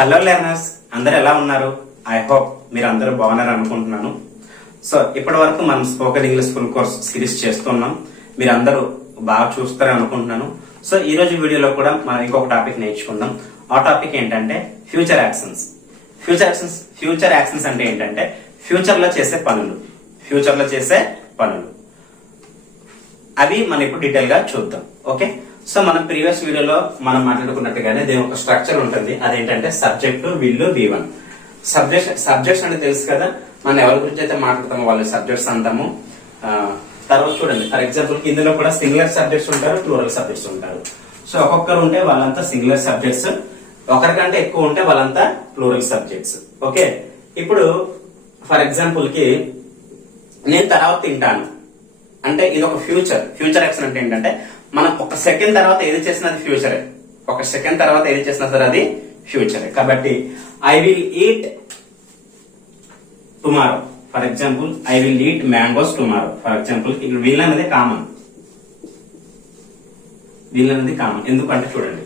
Hello learners, అందరు ఎలా ఉన్నారు? ఐ హోప్ మీరు అందరూ బాగున్నారు అనుకుంటున్నాను. సో ఇప్పటి వరకు మనం spoken English full course series చేస్తున్నాం. మీరు అందరూ బాగా చూస్తారని అనుకుంటున్నాను. సో ఈ రోజు వీడియోలో కూడా మనం ఇంకొక టాపిక్ నేర్చుకుందాం. ఆ టాపిక్ ఏంటంటే ఫ్యూచర్ యాక్షన్స్. ఫ్యూచర్ యాక్షన్స్ అంటే ఏంటంటే ఫ్యూచర్ లో చేసే పనులు అవి మనం ఇప్పుడు డీటెయిల్ గా చూద్దాం. ఓకే, సో మనం ప్రీవియస్ వీడియోలో మనం మాట్లాడుకున్నట్టుగానే దీని ఒక స్ట్రక్చర్ ఉంటుంది. అదేంటంటే సబ్జెక్ట్, విల్, V1. సబ్జెక్ట్స్ అంటే తెలుసు కదా, మనం ఎవరి గురించి అయితే మాట్లాడతామో వాళ్ళ సబ్జెక్ట్స్ అంటాము. తర్వాత చూడండి, ఫర్ ఎగ్జాంపుల్ ఇందులో కూడా సింగులర్ సబ్జెక్ట్స్ ఉంటారు, ప్లూరల్ సబ్జెక్ట్స్ ఉంటారు. సో ఒక్కొక్కరు ఉంటే వాళ్ళంతా సింగులర్ సబ్జెక్ట్స్, ఒకరికంటే ఎక్కువ ఉంటే వాళ్ళంతా ప్లూరల్ సబ్జెక్ట్స్. ఓకే, ఇప్పుడు ఫర్ ఎగ్జాంపుల్ కి నేను తర్వాత తింటాను అంటే ఇది ఒక ఫ్యూచర్ యాక్షన్. అంటే ఏంటంటే మనం ఒక సెకండ్ తర్వాత ఏది చేసినా అది ఫ్యూచరే. ఒక సెకండ్ తర్వాత ఏది చేసినా సరే అది ఫ్యూచరే. కాబట్టి I will eat tomorrow. For example I will eat mangoes tomorrow. For example ఇక్కడ విల్ అనేది కామన్. ఎందుకంటే చూడండి,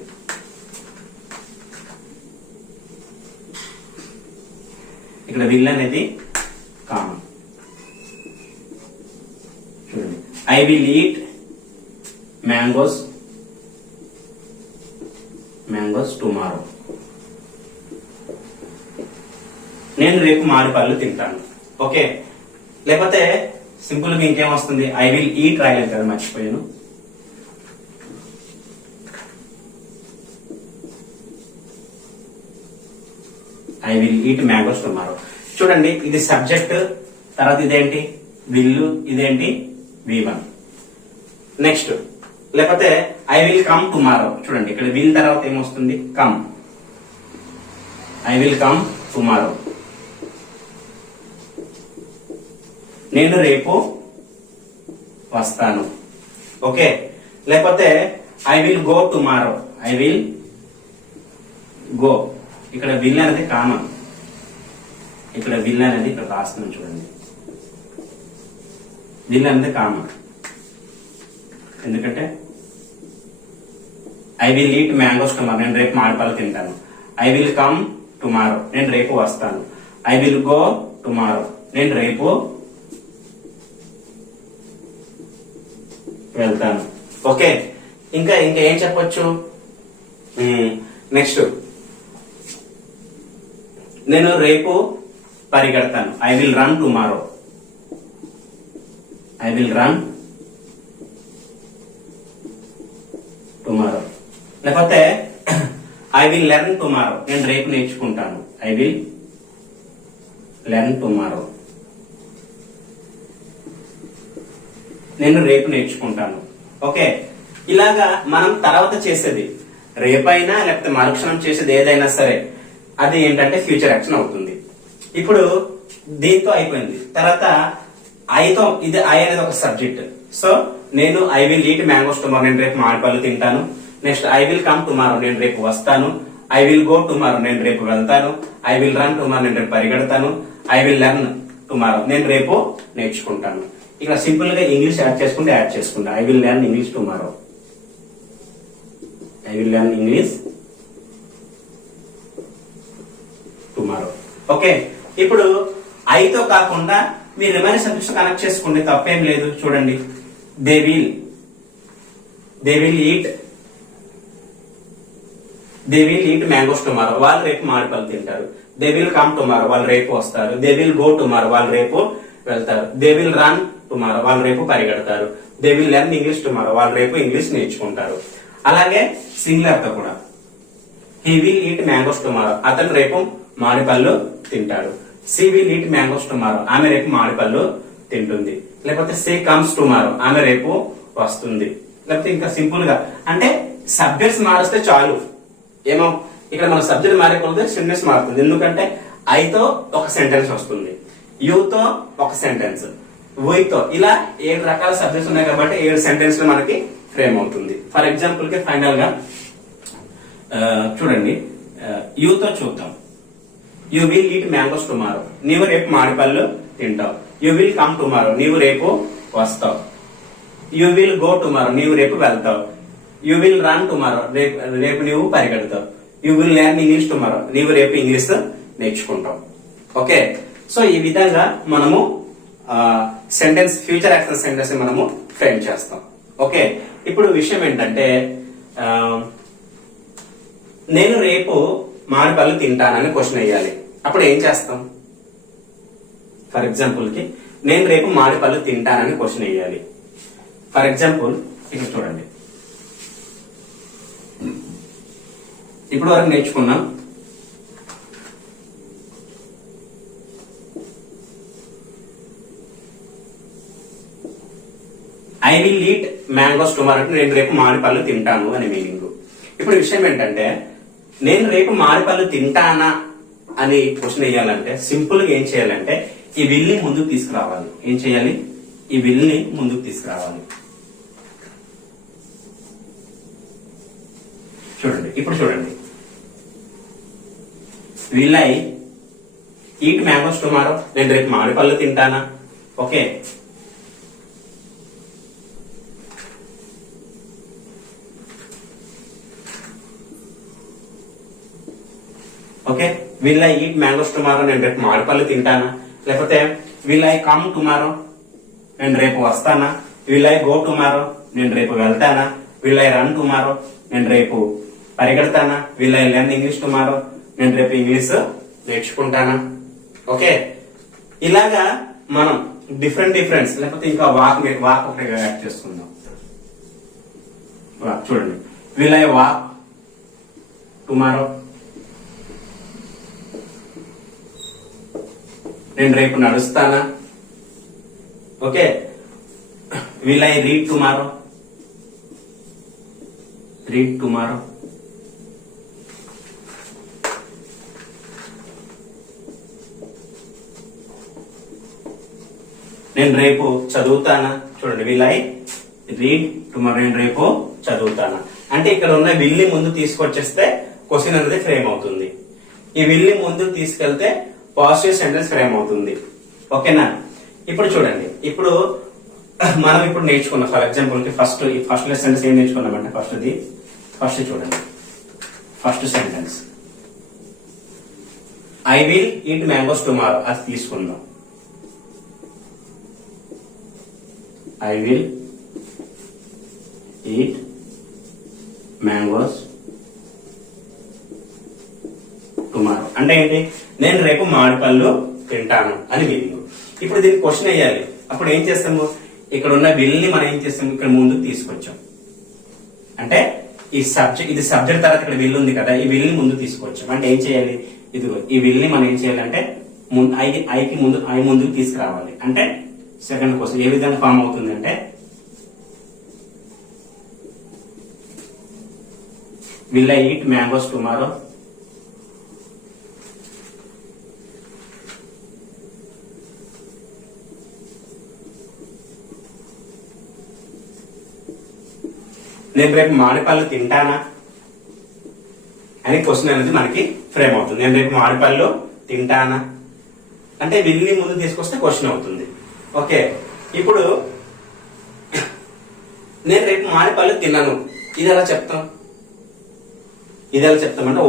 ఇక్కడ విల్ అనేది కామన్. చూడండి, I will eat mangoes tomorrow. నేను రేపు మామిడి పళ్ళు తింటాను. ఓకే, లేకపోతే సింపుల్ గా ఇంకేం వస్తుంది, ఐ విల్ ఈట్ రాయలేదు కదా, మర్చిపోయాను. I will eat mangoes tomorrow. చూడండి, ఇది సబ్జెక్ట్, తర్వాత ఇదేంటి విల్, ఇదేంటి V1. నెక్స్ట్ లేకపోతే ఐ విల్ కమ్ టుమారో. చూడండి, ఇక్కడ విల్ తర్వాత ఏమొస్తుంది, come. I will come tomorrow. నేను రేపు వస్తాను. ఓకే, లేకపోతే I will go tomorrow. I will go. ఇక్కడ విల్ అనేది కామన్. ఇక్కడ విల్ అనేది ఇక్కడ రాస్తున్నాం. చూడండి, విల్ అనేది కామన్. ఎందుకంటే I will eat mangoes tomorrow, నేను రేపు మామిడి పళ్ళు తింటాను. ఐ విల్ కమ్ టుమారో, నేను రేపు వస్తాను. ఐ విల్ గో టుమారో, నేను రేపు వెళ్తాను. ఓకే, ఇంకా ఏం చెప్పొచ్చు. నెక్స్ట్ నేను రేపు పరిగెడతాను. I will run tomorrow. I will run tomorrow. లేకపోతే ఐ విల్ లెర్న్ టుమారో, నేను రేపు నేర్చుకుంటాను. ఐ విల్ లెర్న్ టుమారో, నేను రేపు నేర్చుకుంటాను. ఓకే, ఇలాగా మనం తర్వాత చేసేది రేపైనా లేకపోతే మరుక్షణం చేసేది ఏదైనా సరే అది ఏంటంటే ఫ్యూచర్ యాక్షన్ అవుతుంది. ఇప్పుడు దీంతో అయిపోయింది. తర్వాత ఐతో, ఇది ఐ అనేది ఒక సబ్జెక్ట్. సో నేను I will eat mangoes tomorrow, నేను రేపు మామిడి పళ్ళు తింటాను. Next I will come tomorrow, నేను రేపు వస్తాను. ఐ విల్ గో టుమారో, నేను రేపు వెళ్తాను. ఐ విల్ రన్ టుమారో, నేను రేపు పరిగెడతాను. ఐ విల్ లెర్న్ టుమారో, నేను రేపు నేర్చుకుంటాను. ఇక్కడ సింపుల్ గా ఇంగ్లీష్ యాడ్ చేసుకుంటా. I will learn English tomorrow. I will learn English tomorrow. Okay, ఇప్పుడు ఐతో కాకుండా మీరు రిమైనింగ్ సబ్జెక్ట్స్ కనెక్ట్ చేసుకోండి, తప్పేం లేదు. చూడండి, they will eat mangoes tomorrow, వాళ్ళు రేపు మామిడి పళ్ళు తింటారు. దే విల్ కమ్ టుమారో, వాళ్ళు రేపు వస్తారు. దే విల్ గో టుమారో, వాళ్ళు రేపు వెళ్తారు. దే విల్ రన్ టుమారో, వాళ్ళు రేపు పరిగెడతారు. They will learn English tomorrow, వాళ్ళు రేపు ఇంగ్లీష్ నేర్చుకుంటారు. అలాగే సింగులర్ తో కూడా he will eat mangoes tomorrow, అతను రేపు మామిడి పళ్ళు తింటాడు. She will eat mangoes tomorrow, ఆమె రేపు మామిడి పళ్ళు తింటుంది. లేకపోతే షీ కమ్స్ టుమారో, ఆమె రేపు వస్తుంది. లేకపోతే ఇంకా సింపుల్ గా అంటే సబ్జెక్ట్స్ మారిస్తే చాలు. ఏమో ఇక్కడ మన సబ్జెక్ట్ మారేకొలది సెంటెన్స్ మారుతుంది. ఎందుకంటే ఐతో ఒక సెంటెన్స్ వస్తుంది, యూతో ఒక సెంటెన్స్, తో ఇలా 7 రకాల సబ్జెక్ట్స్ ఉన్నాయి కాబట్టి 7 సెంటెన్స్ లో మనకి ఫ్రేమ్ అవుతుంది. ఫర్ ఎగ్జాంపుల్ కి ఫైనల్ గా చూడండి, యూతో చూద్దాం. You will eat mangoes tomorrow, నీవు రేపు మామిడి పళ్ళు తింటావు. యూ విల్ కమ్ టుమారో, నీవు రేపు వస్తావు. యూ విల్ గో టుమారో, నీవు రేపు వెళ్తావు. యూ విల్ రన్ టుమారో, రేపు నీవు పరిగెడతావు. You will learn English tomorrow, నీవు రేపు ఇంగ్లీష్ నేర్చుకుంటావు. ఓకే, సో ఈ విధంగా మనము సెంటెన్స్, ఫ్యూచర్ యాక్షన్ సెంటెన్స్ మనము ఫ్రేమ్ చేస్తాం. ఓకే, ఇప్పుడు విషయం ఏంటంటే నేను రేపు మామిడి పళ్ళు తింటానని క్వశ్చన్ వేయాలి. అప్పుడు ఏం చేస్తాం? ఫర్ ఎగ్జాంపుల్ కి నేను రేపు మామిడి పళ్ళు తింటానని క్వశ్చన్ వేయాలి. ఫర్ ఎగ్జాంపుల్ ఇక్కడ చూడండి, ఇప్పుడు వరకు నేర్చుకున్నాం I will eat mangoes tomorrow అంటే నేను రేపు మామిడి పళ్ళు తింటాను అనే మీనింగ్. ఇప్పుడు విషయం ఏంటంటే నేను రేపు మామిడి పళ్ళు తింటానా అని క్వశ్చన్ వేయాలంటే సింపుల్ గా ఏం చేయాలంటే ఈ విల్ని ముందుకు తీసుకురావాలి. ఏం చేయాలి? ఈ విల్ని ముందుకు తీసుకురావాలి. చూడండి, ఇప్పుడు చూడండి, will I eat mangoes tomorrow, నేను రేపు మామిడి పళ్ళు తింటానా? Okay, okay, will I eat mangoes tomorrow, నేను రేపు మామిడి పళ్ళు తింటానా? లేకపోతే విల్ ఐ కమ్ టుమారో, నేను రేపు వస్తానా? విల్ ఐ గో టుమారో, నేను రేపు వెళ్తానా? విల్ ఐ రన్ టుమారో, నేను రేపు పరిగెడతానా? Will I learn English tomorrow, నేను రేపు ఇంగ్లీష్ నేర్చుకుంటానా? ఓకే, ఇలాగా మనం డిఫరెంట్ లేకపోతే ఇంకా వాక్ ఒకటి యాడ్ చేసుకుందాం. చూడండి, విల్ ఐ వాక్ టుమారో, నేను రేపు నడుస్తానా? Okay, will I read tomorrow, read tomorrow. నేను రేపు చదువుతానా? చూడండి, విల్ ఐ రీడ్ టుమారో, నేను రేపు చదువుతానా. అంటే ఇక్కడ ఉన్న విల్ని ముందు తీసుకొచ్చేస్తే క్వశ్చన్ అనేది ఫ్రేమ్ అవుతుంది. ఈ విల్ని ముందు తీసుకెళ్తే పాజిటివ్ సెంటెన్స్ ఫ్రేమ్ అవుతుంది. ఓకేనా? ఇప్పుడు చూడండి, ఇప్పుడు మనం ఇప్పుడు నేర్చుకున్నాం. ఫర్ ఎగ్జాంపుల్ కి ఫస్ట్ సెంటెన్స్ ఏం నేర్చుకున్నామంటే ఫస్ట్ చూడండి, first sentence I will eat mangoes tomorrow, అది తీసుకుందాం. I will eat mangoes tomorrow అంటే ఏంటి? నేను రేపు మామిడి పళ్ళు తింటాను అని మీనింగ్. ఇప్పుడు దీనికి క్వశ్చన్ వేయాలి. అప్పుడు ఏం చేస్తాము? ఇక్కడ ఉన్న విల్ని మనం ఏం చేస్తాము? ఇక్కడ ముందుకు తీసుకొచ్చాం. అంటే ఈ సబ్జెక్ట్ తర్వాత ఇక్కడ విల్ ఉంది కదా, ఈ విల్ని ముందు తీసుకొచ్చాం. అంటే ఏం చేయాలి? ఇదిగో ఈ విల్ని మనం ఏం చేయాలంటే ఐ ముందుకు తీసుకురావాలి. అంటే సెకండ్ క్వశ్చన్ ఏ విధంగా ఫామ్ అవుతుంది అంటే will I eat mangoes tomorrow, నేను రేపు మామిడి పళ్ళు తింటానా అని క్వశ్చన్ అనేది మనకి ఫ్రేమ్ అవుతుంది. నేను రేపు మామిడి పళ్ళు తింటానా అంటే విల్ని ముందు తీసుకొస్తే క్వశ్చన్ అవుతుంది. ఓకే, ఇప్పుడు నేను రేపు మామిడి పళ్ళు తిన్నాను, ఇది ఎలా చెప్తాం? ఇది ఎలా చెప్తామంటే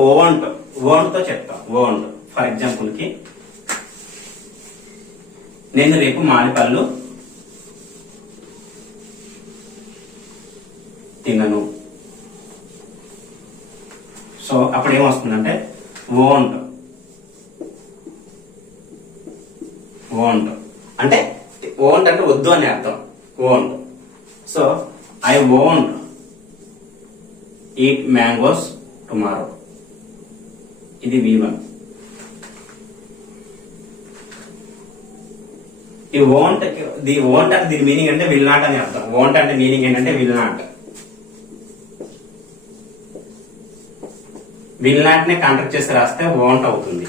ఓంట్ తో చెప్తాం. ఓంట్ ఫర్ ఎగ్జాంపుల్ కి నేను రేపు మామిడి పళ్ళు తినను. సో అప్పుడు ఏమొస్తుందంటే వోంట్ అంటే వద్దు అని అర్థం. Won't. So I won't eat mangoes tomorrow, ఇది V1. ఈ వోంట్ అంటే దీని మీనింగ్ అంటే విల్ నాట్ అని అర్థం. వోంట్ అంటే మీనింగ్ ఏంటంటే విల్ నాట్. విల్ నాట్ నే కాంట్రాక్ట్ చేసి రాస్తే వాంట్ అవుతుంది.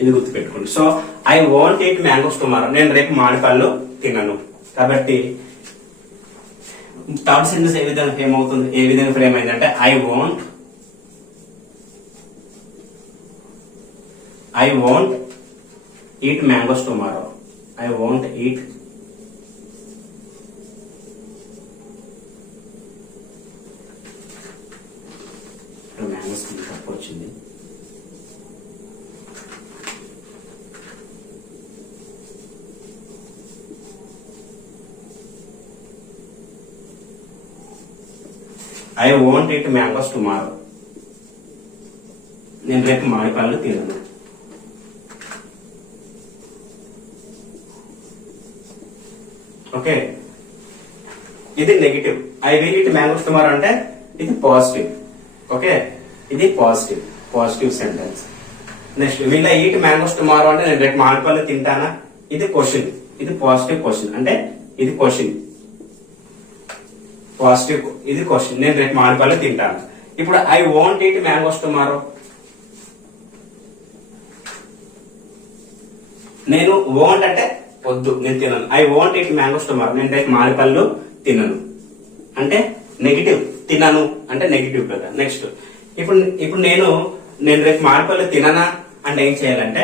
ఇది గుర్తుపెట్టుకోండి. So I want eat mangoes tomorrow, నేను రేపు మామిడి పళ్ళు తినను. కాబట్టి థర్డ్ సెంటెన్స్ ఏ విధంగా ఫ్రేమ్ అవుతుంది? ఏ విధంగా ఫ్రేమ్ అయిందంటే I want eat mangoes tomorrow. I want eat తప్పు వచ్చింది. I won't eat mangoes tomorrow. నేను రేపు మామిడి పళ్ళు తినను. ఓకే, ఇది negative. I will eat mangoes tomorrow అంటే ఇది పాజిటివ్. ఓకే, ఇది positive sentence. Next will I eat mangoes tomorrow అంటే నేను రేపు మామిడి పళ్ళు తింటానా, ఇది క్వశ్చన్. ఇది పాజిటివ్ క్వశ్చన్ అంటే ఇది క్వశ్చన్. పాజిటివ్, ఇది క్వశ్చన్. నేను రేపు మామిడి పళ్ళు తింటాను. ఇప్పుడు I won't eat mangoes tomorrow, నేను వోంట్ అంటే వద్దు, నేను తినను. I won't eat mangoes tomorrow, నేను రేపు మామిడి పళ్ళు తినను అంటే నెగిటివ్. తినను అంటే నెగిటివ్ కదా. నెక్స్ట్ ఇప్పుడు నేను రేపు మామిడి పళ్ళు తిననా అంటే ఏం చేయాలంటే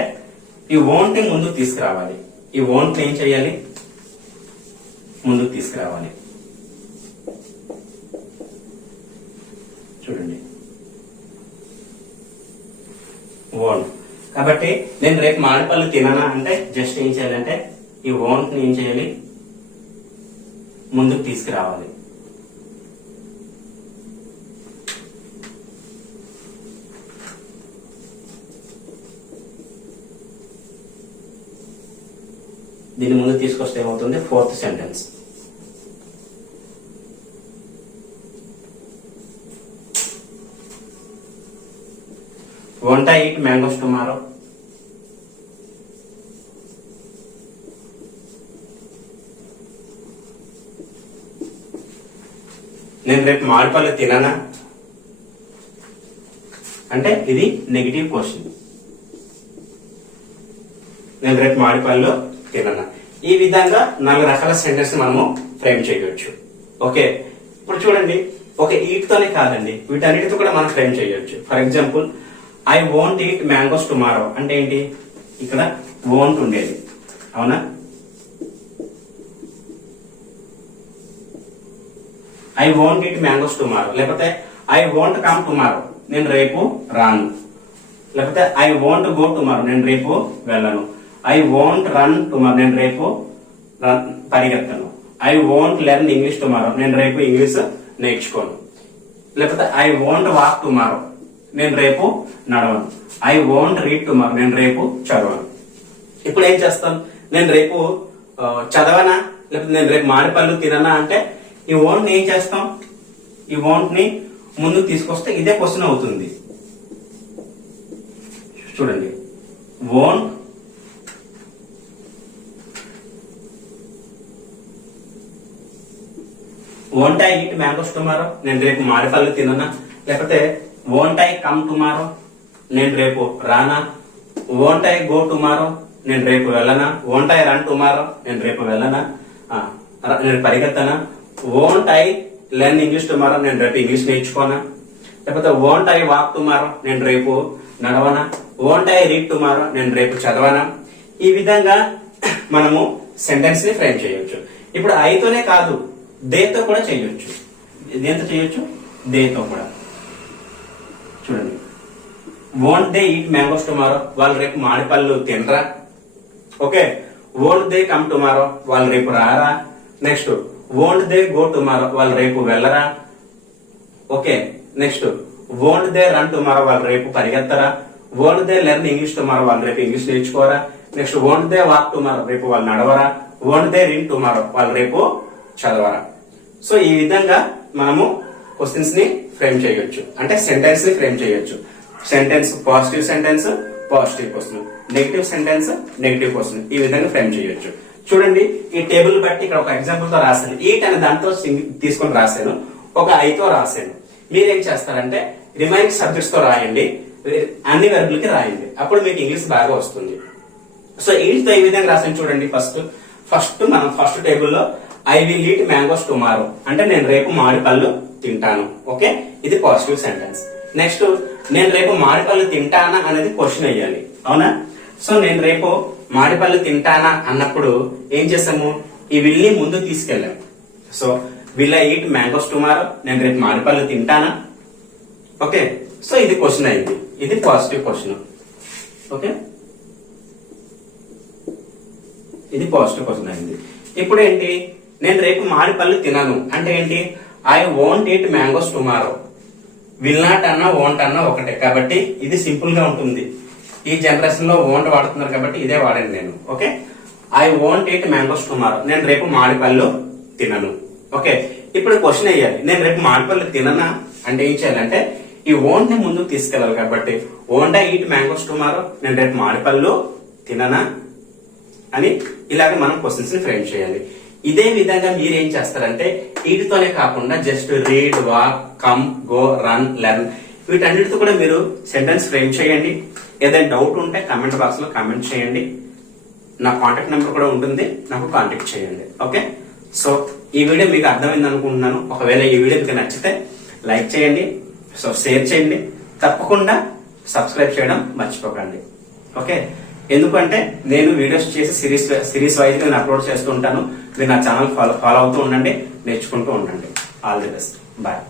ఈ వోంట్ ని ముందుకు తీసుకురావాలి. ఈ వోంట్ ఏం చేయాలి, ముందుకు తీసుకురావాలి. చూడండి, వోంట్. కాబట్టి నేను రేపు మామిడి పళ్ళు తిననా అంటే జస్ట్ ఏం చేయాలంటే ఈ వోంట్ ని ఏం చేయాలి, ముందుకు తీసుకురావాలి. దీన్ని ముందు తీసుకొస్తే ఏమవుతుంది, fourth sentence. Won't I eat mangoes tomorrow, నేను రేపు మామిడి పళ్ళు తిననా అంటే ఇది నెగిటివ్ క్వశ్చన్. నేను రేపు మామిడి పళ్ళు తిననా. ఈ విధంగా 4 రకాల సెంటెన్స్ మనము ఫ్రేమ్ చేయొచ్చు. ఓకే, ఇప్పుడు చూడండి, ఒక ఈట్ తోనే కాదండి, వీటన్నిటితో కూడా మనం ఫ్రేమ్ చేయొచ్చు. For example I won't eat mangoes tomorrow అంటే ఏంటి, ఇక్కడ వోంట్ ఉండేది, అవునా. I won't eat mangoes tomorrow, లేకపోతే ఐ వోంట్ కమ్ టుమారో, నేను రేపు రాను. లేకపోతే ఐ వోంట్ గో టుమారో, నేను రేపు వెళ్ళను. ఐ వోంట్ రన్ టుమారో, నేను రేపు పరిగెత్తను. I won't learn English tomorrow, నేను రేపు ఇంగ్లీష్ నేర్చుకోను. లేకపోతే ఐ వోంట్ వాక్ టుమారో, నేను రేపు నడవను. ఐ వోంట్ రీడ్ టుమారో, నేను రేపు చదవను. ఇప్పుడు ఏం చేస్తాం, నేను రేపు చదవనా లేకపోతే నేను రేపు మామిడి పళ్ళు తిననా అంటే ఈ వోంట్ ని ఏం చేస్తాం, ఈ వోంట్ ని ముందుకు తీసుకొస్తే ఇదే క్వశ్చన్ అవుతుంది. చూడండి, won't won't I eat mangoes tomorrow, నేను రేపు మామిడి పళ్ళు తిననా. లేకపోతే వోంట్ ఐ కమ్ టుమారో, నేను రేపు రానా. వోంట్ ఐ గో టుమారో, నేను రేపు వెళ్ళనా. వోంట్ ఐ రన్ టుమారో, నేను రేపు వెళ్ళనా, నేను పరిగెత్తనా. Won't I learn English tomorrow, నేను రేపు ఇంగ్లీష్ నేర్చుకోనా. లేకపోతే వోంట్ ఐ వాక్ టుమారో, నేను రేపు నడవనా. వోంట్ ఐ రీడ్ టుమారో, నేను రేపు చదవనా. ఈ విధంగా మనము సెంటెన్స్ ని ఫ్రేమ్ చేయొచ్చు. ఇప్పుడు ఐతోనే కాదు, దేతో కూడా చేయొచ్చు. దేంతో చేయొచ్చు, దేతో కూడా. చూడండి, won't they eat mangoes tomorrow, వాళ్ళు రేపు మామిడి పళ్ళు తినరా. Okay, won't they come tomorrow, వాళ్ళు రేపు రారా. Next won't they go tomorrow, వాళ్ళు రేపు వెళ్ళరా. Okay, next won't they run tomorrow, వాళ్ళు రేపు పరిగెత్తరా. Won't they learn English tomorrow, వాళ్ళు రేపు ఇంగ్లీష్ నేర్చుకోరా. Next won't they walk tomorrow, రేపు వాళ్ళు నడవరా. వోంట్ దే రీడ్ టుమారో, వాళ్ళు రేపు చదవరా. సో ఈ విధంగా మనము క్వశ్చన్స్ ని ఫ్రేమ్ చేయొచ్చు, అంటే సెంటెన్స్ ని ఫ్రేమ్ చేయొచ్చు. Sentence positive sentence, positive question. Negative sentence, negative question. ఈ విధంగా ఫ్రేమ్ చేయొచ్చు. చూడండి, ఈ టేబుల్ బట్టి ఇక్కడ ఒక ఎగ్జాంపుల్ తో రాశాను. ఈట్ అనే దాంతో తీసుకొని రాశాను, ఒక ఐతో రాశాను. మీరేం చేస్తారంటే రిమైనింగ్ సబ్జెక్ట్స్ తో రాయండి, అన్ని వెర్బులకి రాయండి, అప్పుడు మీకు ఇంగ్లీష్ బాగా వస్తుంది. సో ఈట్ తో ఈ విధంగా రాశాను. చూడండి, మనం ఫస్ట్ టేబుల్లో I will eat mangoes tomorrow అంటే నేను రేపు మామిడి పళ్ళు తింటాను. ఓకే, ఇది పాజిటివ్ సెంటెన్స్. నెక్స్ట్ నేను రేపు మామిడి పళ్ళు తింటానా అనేది క్వశ్చన్ అయ్యాలి, అవునా. సో నేను రేపు మామిడి పళ్ళు తింటానా అన్నప్పుడు ఏం చేసాము, ఈ విల్ ని ముందు తీసుకెళ్ళాము. So will I eat mangoes tomorrow, నేను రేపు మామిడి పళ్ళు తింటానా. ఓకే, సో ఇది క్వశ్చన్ అయింది, ఇది పాజిటివ్ క్వశ్చన్. ఓకే, ఇది పాజిటివ్ క్వశ్చన్ అయింది. ఇప్పుడు ఏంటి, నేను రేపు మామిడి పళ్ళు తినను అంటే ఏంటి, I won't eat mangoes tomorrow. Will not అన్నా వోంట్ అన్నా ఒకటే, కాబట్టి ఇది సింపుల్ గా ఉంటుంది. ఈ జనరేషన్ లో వోంట్ వాడుతున్నారు కాబట్టి ఇదే వాడండి నేను. Okay, I won't eat mangoes tomorrow, నేను రేపు మామిడి పళ్ళు తినను. ఓకే, ఇప్పుడు క్వశ్చన్ అయ్యాలి, నేను రేపు మామిడి పళ్ళు తిననా అంటే ఏం చేయాలంటే ఈ వోంట్ ని ముందుకు తీసుకెళ్ళాలి. కాబట్టి won't I eat mangoes tomorrow, నేను రేపు మామిడి పళ్ళు తిననా అని ఇలాగ మనం క్వశ్చన్స్ ని ఫ్రేమ్ చేయాలి. ఇదే విధంగా మీరు ఏం చేస్తారంటే వీటితోనే కాకుండా just read, walk, come, go, run, learn వీటన్నిటితో కూడా మీరు సెంటెన్స్ ఫ్రేమ్ చేయండి. ఏదైనా డౌట్ ఉంటే కామెంట్ బాక్స్ లో కామెంట్ చేయండి. నా కాంటాక్ట్ నెంబర్ కూడా ఉంటుంది, నాకు కాంటాక్ట్ చేయండి. ఓకే, సో ఈ వీడియో మీకు అర్థమైంది అనుకుంటున్నాను. ఒకవేళ ఈ వీడియో మీకు నచ్చితే లైక్ చేయండి, సో షేర్ చేయండి, తప్పకుండా సబ్స్క్రైబ్ చేయడం మర్చిపోకండి. ఓకే, ఎందుకంటే నేను వీడియోస్ చేసి సిరీస్ వైజ్ నేను అప్లోడ్ చేస్తూ ఉంటాను. మీరు నా ఛానల్ ఫాలో అవుతూ ఉండండి, నేర్చుకుంటూ ఉండండి. All the best, bye.